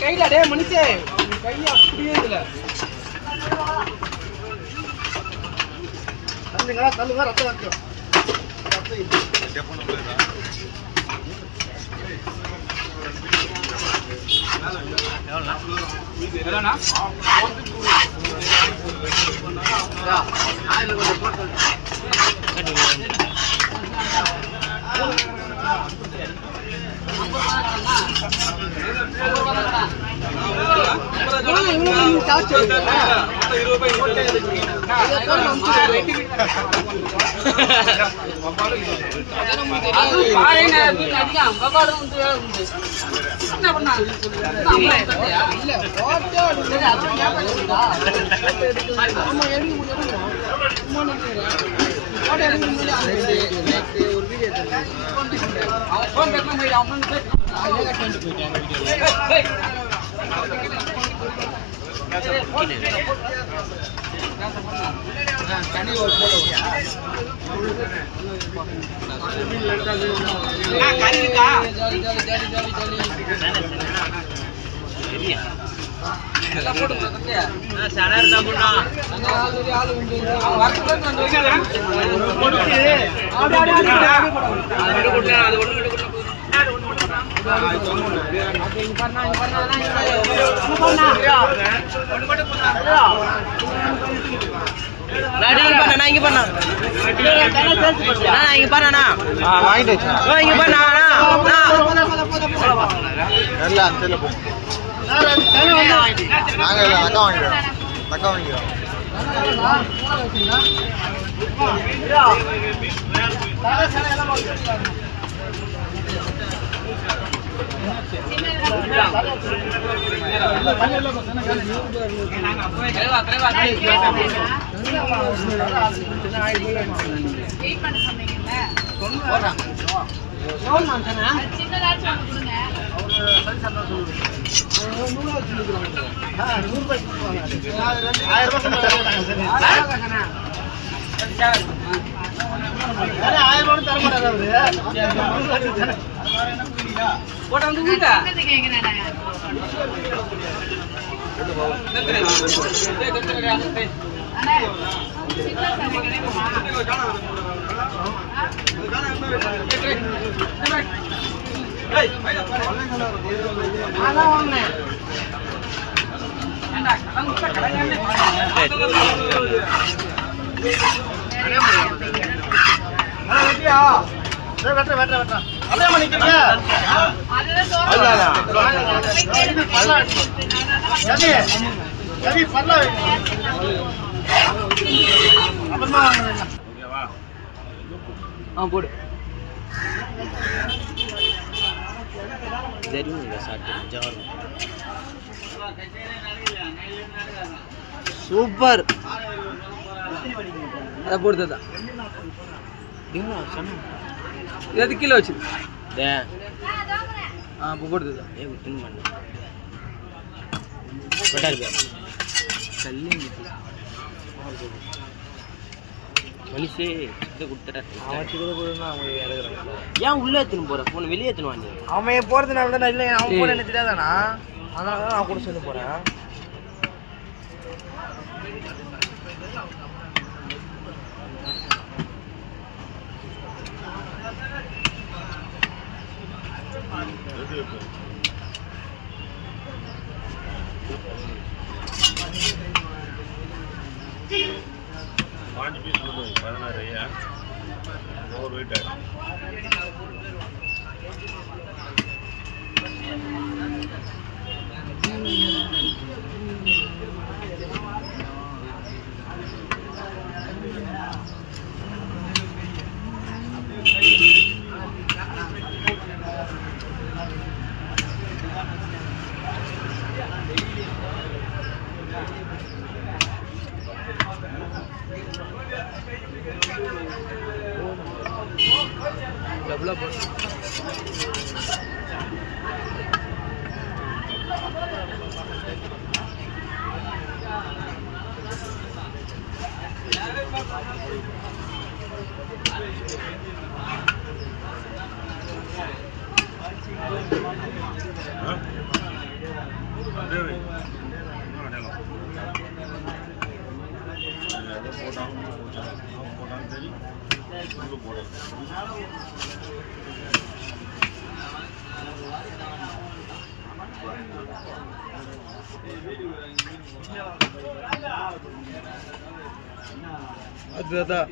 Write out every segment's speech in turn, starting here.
கையில டே மனுஷே கையில அப்படியே இல்ல தள்ளுங்க ரத்தம் வைக்கும் போடு சூப்பர் அதை போடுதா இது கிலோ வச்சு இப்போ போடுதா மனுஷே ஏன் உள்ள எடுத்துன்னு போற போன வெளியே எடுத்துன்னு அவன் போறதுனால தான் இல்லை அவன் போன என்ன தெரியாதானா அதனால தான் நான் கூட சொல்லி போறேன் அதுதான்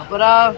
அப்புறம்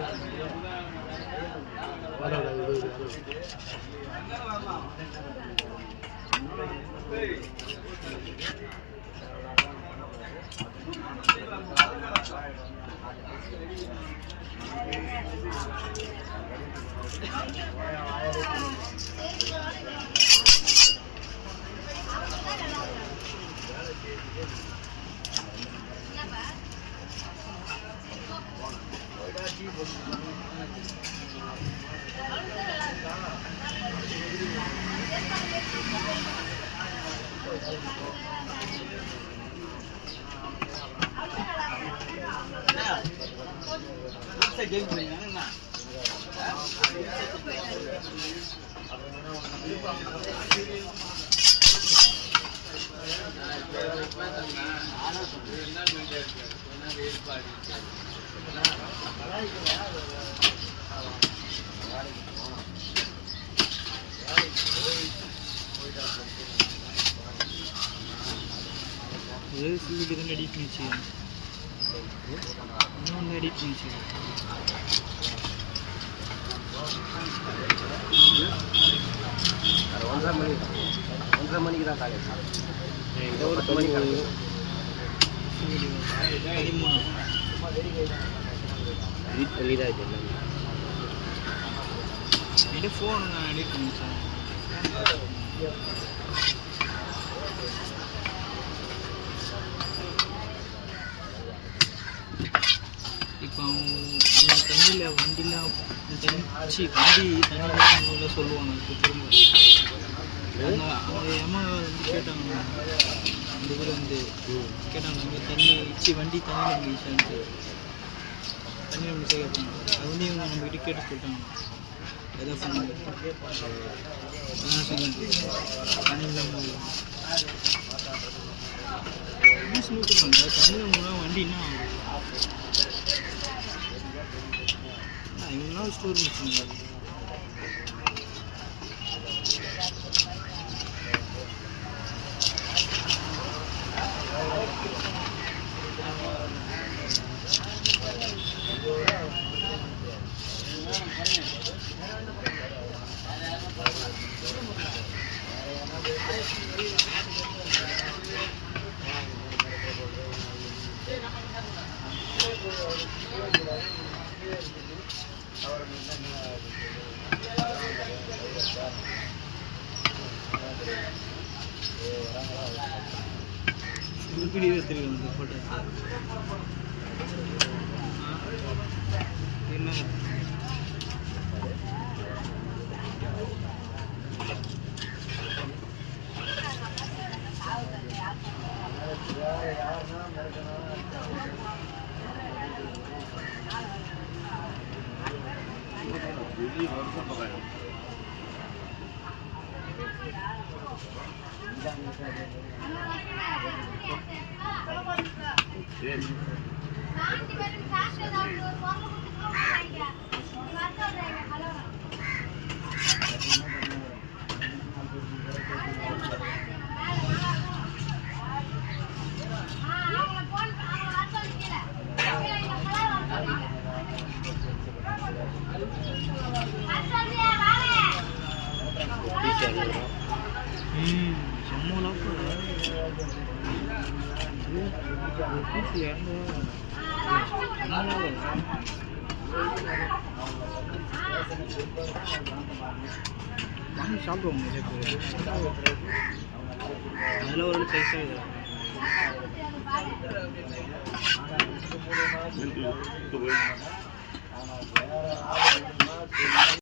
எடிட் பண்ணிச்சு இன்னொன்று எடிட் பண்ணிச்சு ஒன்றரை மணிக்கு தான் காலேஜ் ஒரு 10 மணிக்கு 13 எடிட் பண்ணி தான் இது என் ஃபோன் நான் எடிட் பண்ணிச்சேன் இப்போ தண்ணியில் வண்டியில் வண்டி தண்ணியில் சொல்லுவாங்க திரும்ப அவங்க அம்மா வந்து கேட்டாங்க அந்த இதில் வந்து கேட்டாங்க தண்ணி வண்டி தண்ணியில் முடிச்சான்ட்டு தண்ணியில் முடிச்சா கேட்பாங்க அது வந்து இவங்க நம்மகிட்ட கேட்டு சொல்லிட்டாங்க எதாவது சொன்னாங்க அதான் சொன்னாங்க தண்ணியில் ஸ்மூத்து பண்ணுற தண்ணியில் மூலம் வண்டி என்ன ஆகுது இவங்களாம் ஸ்டோர் வச்சுருந்தாங்க வீடியோ எடுத்துருக்காங்க ஃபோட்டோ என்ன சாப்பிடுவோம் அதில் ஒரு சைஸாக